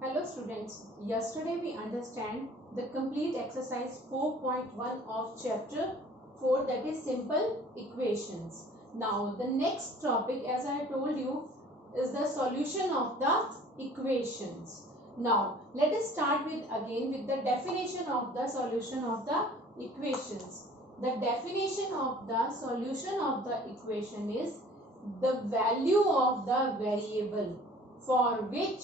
Hello students, yesterday we understand the complete exercise 4.1 of chapter 4, that is simple equations. Now the next topic, as I told you, is the solution of the equations. Now let us start with the definition of the solution of the equations. The definition of the solution of the equation is the value of the variable for which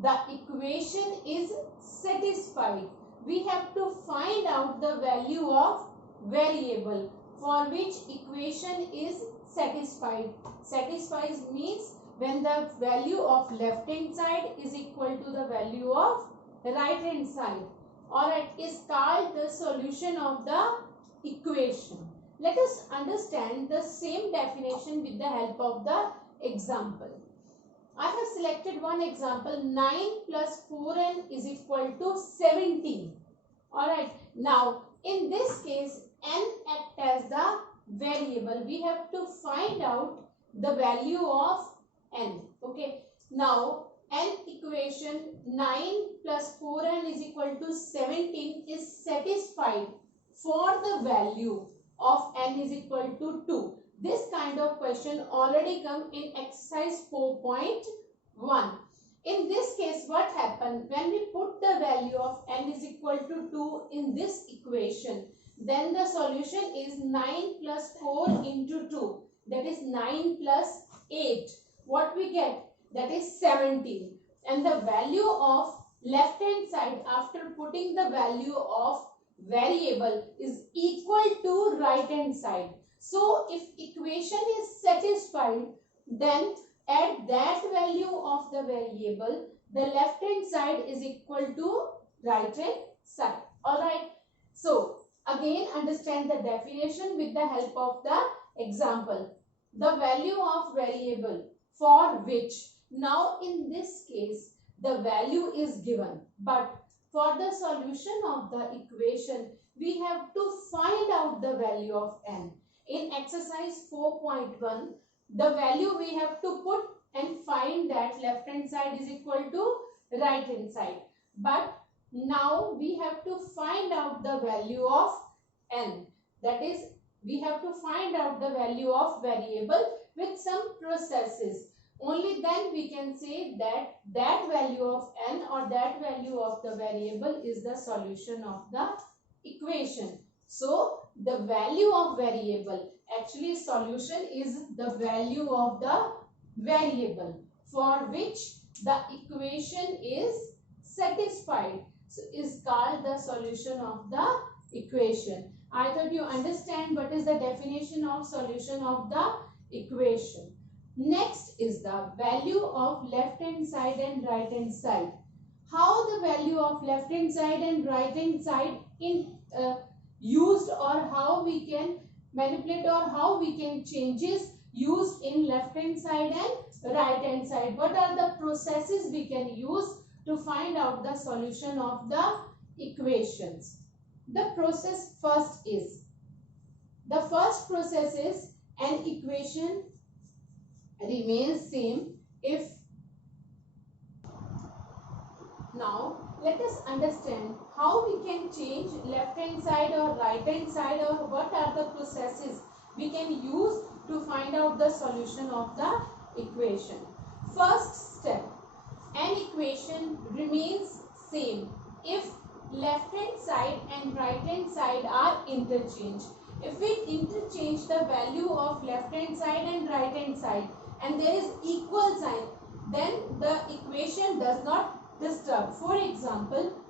the equation is satisfied. We have to find out the value of variable for which equation is satisfied. Satisfies means when the value of left hand side is equal to the value of right hand side, or it is called the solution of the equation. Let us understand the same definition with the help of the example. I have selected one example. 9 plus 4n is equal to 17. Alright. Now, in this case, n acts as the variable. We have to find out the value of n. Okay. Now, n equation 9 plus 4n is equal to 17 is satisfied for the value of n is equal to 2. This kind of question already come in exercise 4.1. In this case, what happened when we put the value of n is equal to 2 in this equation, then the solution is 9 plus 4 into 2, that is 9 plus 8. What we get? That is 17. And the value of left hand side after putting the value of variable is equal to right hand side. So if equation is satisfied, then at that value of the variable, the left hand side is equal to right hand side. Alright. So again understand the definition with the help of the example. The value of variable for which, now in this case the value is given, but for the solution of the equation we have to find out the value of n. In exercise 4.1, the value we have to put and find that left hand side is equal to right hand side. But now we have to find out the value of n. That is, we have to find out the value of variable with some processes. Only then we can say that that value of n or that value of the variable is the solution of the equation. So the value of variable, actually solution is the value of the variable for which the equation is satisfied. So is called the solution of the equation. I thought you understand what is the definition of solution of the equation. Next is the value of left hand side and right hand side. How the value of left hand side and right hand side in used, or how we can manipulate, or how we can changes used in left hand side and right hand side. What are the processes we can use to find out the solution of the equations? The process first is, the first process is an equation remains same if, now let us understand how we can change left hand side or right hand side, or what are the processes we can use to find out the solution of the equation. First step, an equation remains same if left hand side and right hand side are interchanged. If we interchange the value of left hand side and right hand side and there is equal sign, then the equation does not disturb. For example,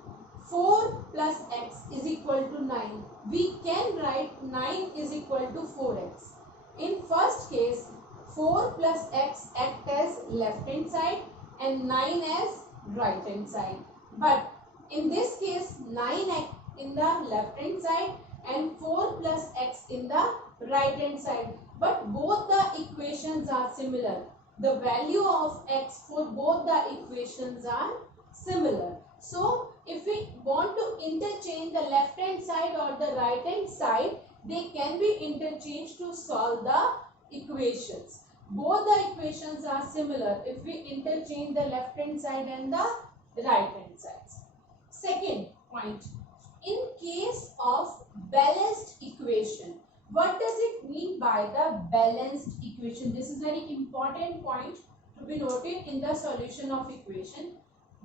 4 plus x is equal to 9. We can write 9 is equal to 4x. In first case, 4 plus x act as left hand side and 9 as right hand side. But in this case, 9 act in the left hand side and 4 plus x in the right hand side. But both the equations are similar. The value of x for both the equations are similar. So if we want to interchange the left hand side or the right hand side, they can be interchanged to solve the equations. Both the equations are similar if we interchange the left hand side and the right hand sides. Second point, in case of balanced equation, what does it mean by the balanced equation? This is very important point to be noted in the solution of equation.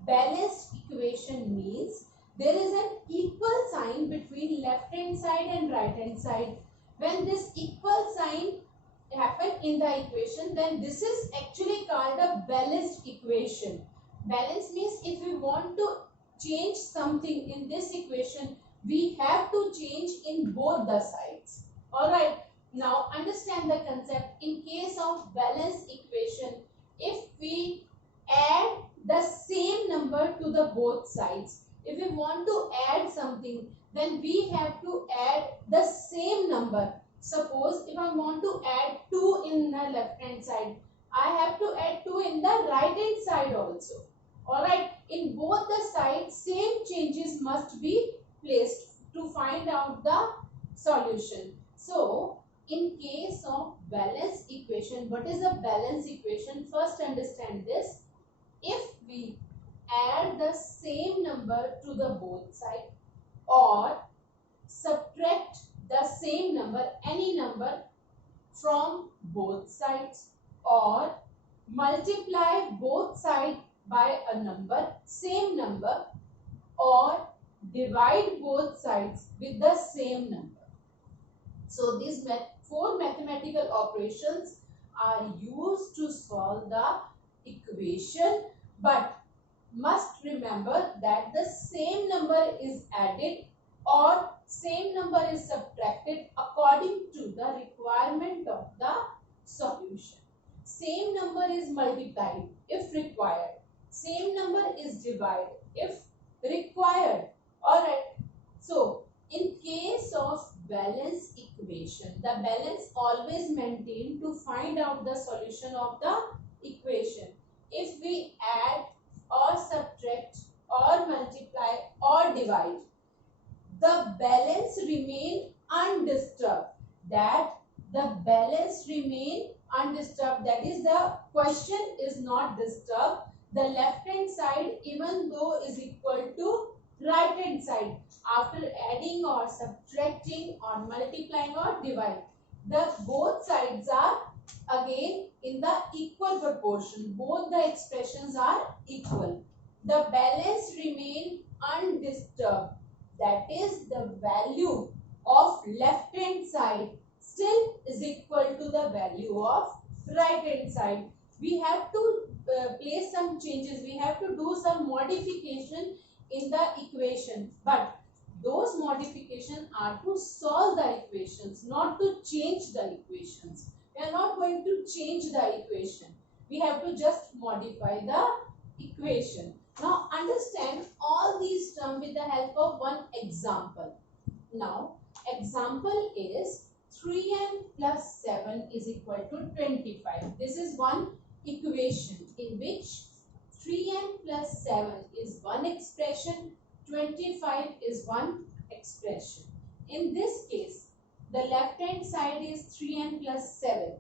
Balanced equation means there is an equal sign between left hand side and right hand side. When this equal sign happen in the equation, then this is actually called a balanced equation. Balance means if we want to change something in this equation, we have to change in both the sides. Alright, now understand the concept. In case of balanced equation, if we add the same number to the both sides, if we want to add something, then we have to add the same number. Suppose if I want to add 2 in the left hand side, I have to add 2 in the right hand side also. Alright, in both the sides, same changes must be placed to find out the solution. So, in case of balance equation, what is a balance equation? First understand this. If we add the same number to the both sides or subtract the same number, any number from both sides, or multiply both sides by a number, same number, or divide both sides with the same number. So these four mathematical operations are used to solve the equation, but must remember that the same number is added or same number is subtracted according to the requirement of the solution. Same number is multiplied if required. Same number is divided if required. Alright. So, in case of balance equation, the balance always maintained to find out the solution of the equation. If we add or subtract or multiply or divide, the balance remain undisturbed. That the balance remain undisturbed. That is, the question is not disturbed. The left hand side even though is equal to right hand side after adding or subtracting or multiplying or divide. The both sides are again in the equal proportion. Both the expressions are equal. The balance remain undisturbed. That is, the value of left hand side still is equal to the value of right hand side. We have to place some changes. We have to do some modification in the equation, but those modifications are to solve the equations, not to change the equations. We are not going to change the equation. We have to just modify the equation. Now understand all these terms with the help of one example. Now example is 3n plus 7 is equal to 25. This is one equation in which 3n plus 7 is one expression, 25 is one expression. In this case, the left hand side is 3n plus 7,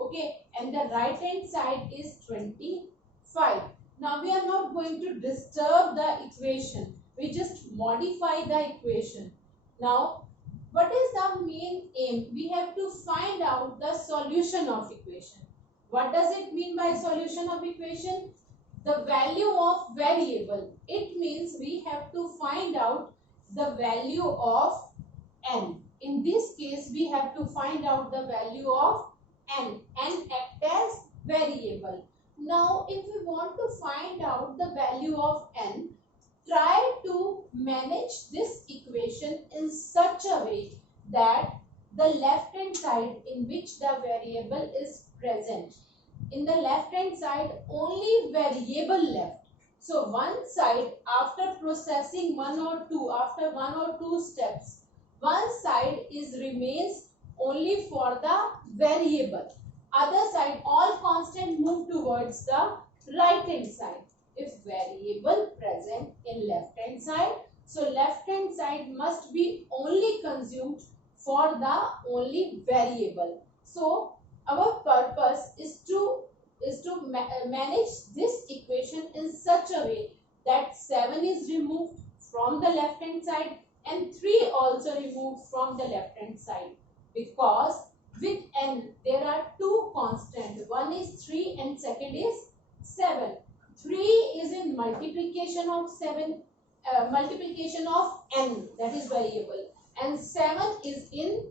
okay, and the right hand side is 25. Now we are not going to disturb the equation, we just modify the equation. Now what is the main aim? We have to find out the solution of equation. What does it mean by solution of equation? The value of variable. It means we have to find out the value of n. In this case, we have to find out the value of n. N act as variable. Now, if we want to find out the value of n, try to manage this equation in such a way that the left hand side in which the variable is present. In the left hand side, only variable left. So one side, after processing one or two steps, one side remains only for the variable. Other side, all constant move towards the right hand side. If variable present in left hand side, so left hand side must be only consumed for the only variable. So our purpose is to manage this equation in such a way that 7 is removed from the left hand side and 3 also removed from the left hand side, because with n there are two constants. One is 3 and second is 7. 3 is in multiplication of 7, multiplication of n, that is variable, and 7 is in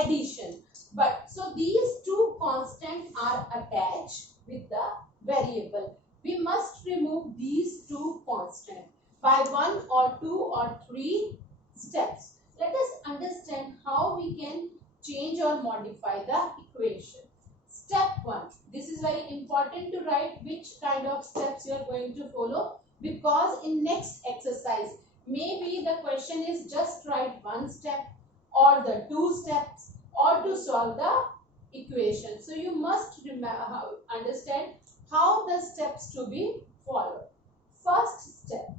addition. But so these two constants are attached with the variable. We must remove these two constants by 1 or 2 or 3 steps. Let us understand how we can change or modify the equation. Step 1. This is very important to write which kind of steps you are going to follow, because in next exercise maybe the question is just write one step or the two steps or to solve the equation. So you must understand how the steps to be followed. First step,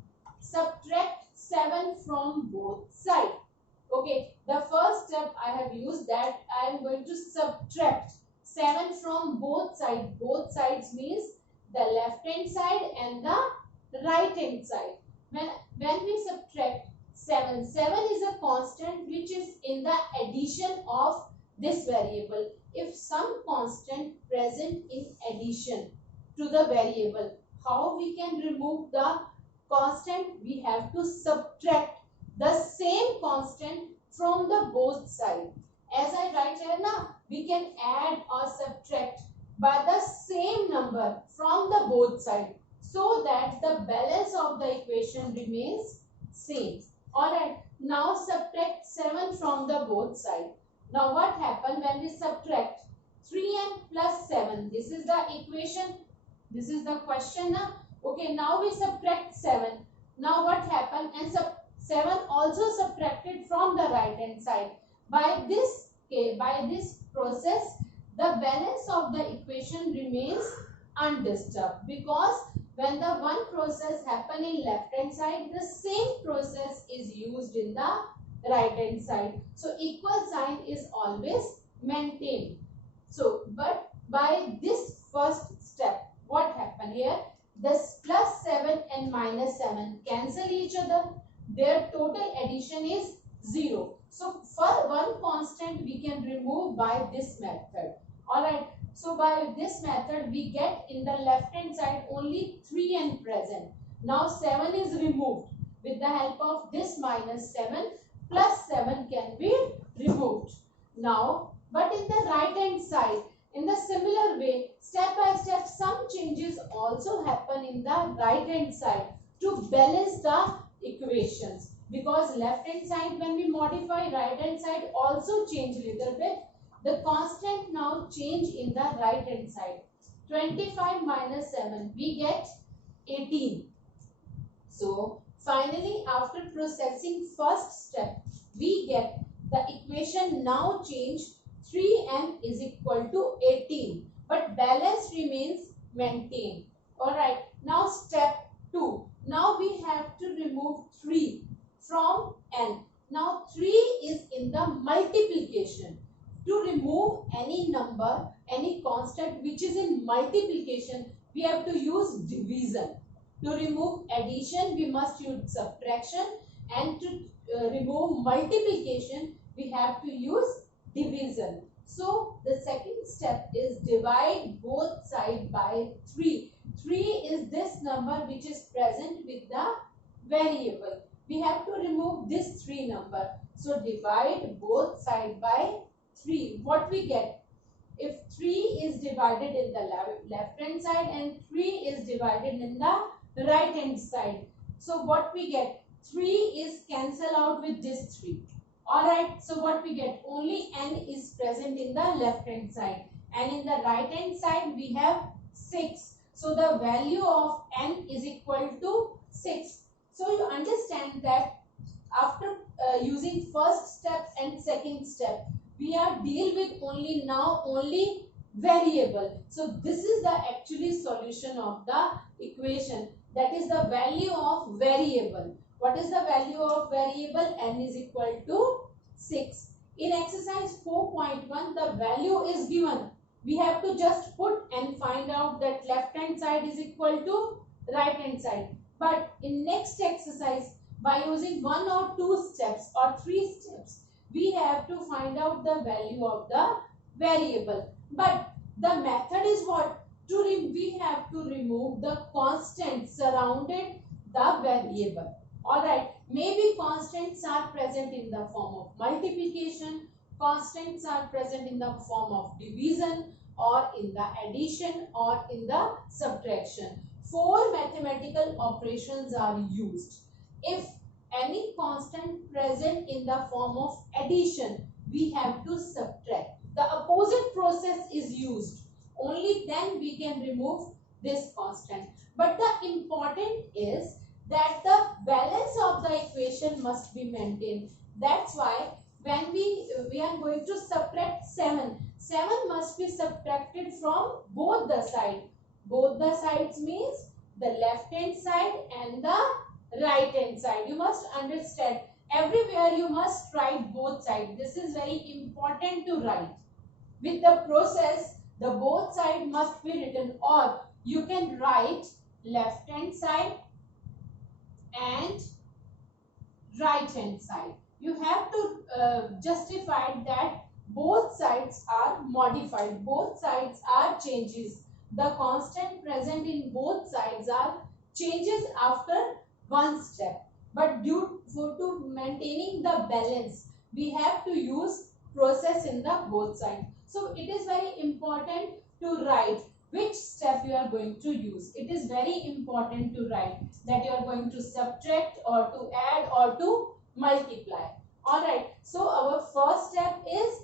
subtract 7 from both sides. Okay, the first step I have used, that I am going to subtract 7 from both sides. Both sides means the left hand side and the right hand side. When we subtract 7 is a constant which is in the addition of this variable. If some constant present in addition to the variable, how we can remove the constant? We have to subtract the same constant from the both sides. As I write here now, we can add or subtract by the same number from the both sides, so that the balance of the equation remains same. Alright, now subtract 7 from the both sides. Now what happens when we subtract 3n plus 7? This is the equation. This is the question now. Okay, now we subtract 7. Now what happened? And 7 also subtracted from the right hand side. By this process, the balance of the equation remains undisturbed, because when the one process happen in left hand side, the same process is used in the right hand side. So equal sign is always maintained. So but by this first step, what happened here? This plus 7 and minus 7 cancel each other. Their total addition is 0. So for one constant we can remove by this method. Alright. So by this method we get in the left hand side only 3n present. Now 7 is removed. With the help of this minus 7, plus 7 can be removed. Now, but in the right hand side, in the similar way, step by step, some changes also happen in the right hand side to balance the equations. Because left hand side, when we modify, right hand side also change a little bit. The constant now change in the right hand side. 25 minus 7, we get 18. So finally, after processing first step, we get the equation now change 3n is equal to 18, but balance remains maintained. Alright, now step 2. Now we have to remove 3 from n. Now 3 is in the multiplication. To remove any number, any constant which is in multiplication, we have to use division. To remove addition, we must use subtraction, and to remove multiplication, we have to use division. So the second step is divide both sides by 3. 3 is this number which is present with the variable. We have to remove this 3 number. So divide both sides by 3. What we get? If 3 is divided in the left hand side and 3 is divided in the right hand side, so what we get? 3 is cancel out with this 3. Alright, so what we get? Only n is present in the left hand side, and in the right hand side we have 6. So the value of n is equal to 6. So you understand that after using first step and second step, we are deal with only variable. So this is the actually solution of the equation, that is the value of variable. What is the value of variable? N is equal to 6. In exercise 4.1, the value is given. We have to just put and find out that left hand side is equal to right hand side. But in next exercise, by using 1 or 2 steps or 3 steps, we have to find out the value of the variable. But the method is what? We have to remove the constant surrounded the variable. Alright, maybe constants are present in the form of multiplication, constants are present in the form of division, or in the addition, or in the subtraction. 4 mathematical operations are used. If any constant present in the form of addition, we have to subtract. The opposite process is used. Only then we can remove this constant. But the important is that the balance of the equation must be maintained. That's why when we are going to subtract 7, 7 must be subtracted from both the sides. Both the sides means the left hand side and the right hand side. You must understand, everywhere you must write both sides. This is very important to write. With the process, the both side must be written, or you can write left hand side and right hand side. You have to justify that both sides are modified, both sides are changes. The constant present in both sides are changes after one step. But due to maintaining the balance, we have to use process in the both sides. So it is very important to write which step you are going to use. It is very important to write that you are going to subtract or to add or to multiply. Alright, so our first step is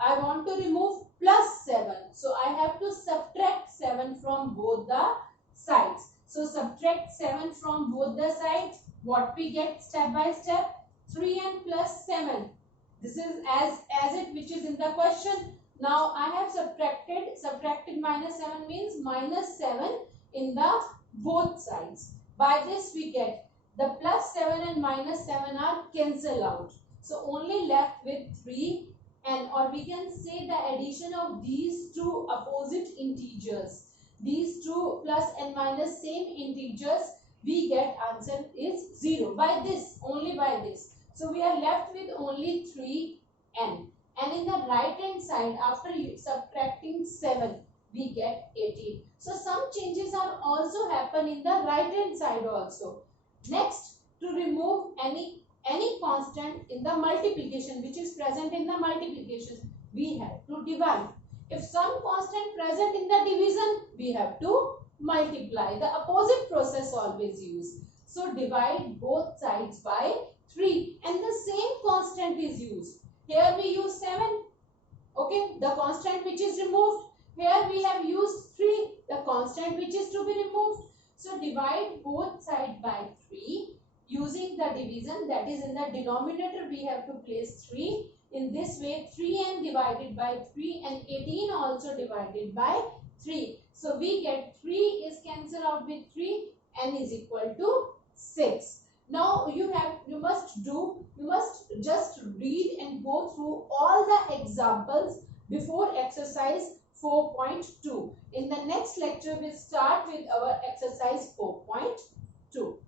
I want to remove plus 7. So I have to subtract 7 from both the sides. So subtract 7 from both the sides. What we get step by step? 3n plus 7. This is as it which is in the question. Now I have subtracted minus 7 means minus 7 in the both sides. By this we get the plus 7 and minus 7 are cancelled out. So only left with 3, and or we can say the addition of these two opposite integers. These two plus and minus same integers, we get answer is 0. By this, only by this. So we are left with only 3n. And in the right hand side, after subtracting 7, we get 18. So some changes are also happen in the right hand side also. Next, to remove any constant in the multiplication which is present in the multiplication, we have to divide. If some constant present in the division, we have to multiply. The opposite process always use. So divide both sides by 3 and the same constant is used. Here we use 7. Okay, the constant which is removed. Here we have used 3, the constant which is to be removed. So divide both sides by 3 using the division, that is in the denominator we have to place 3. In this way 3n divided by 3 and 18 also divided by 3. So we get 3 is cancelled out with 3, n is equal to 6. Now you must just read and go through all the examples before exercise 4.2. In the next lecture, we'll start with our exercise 4.2.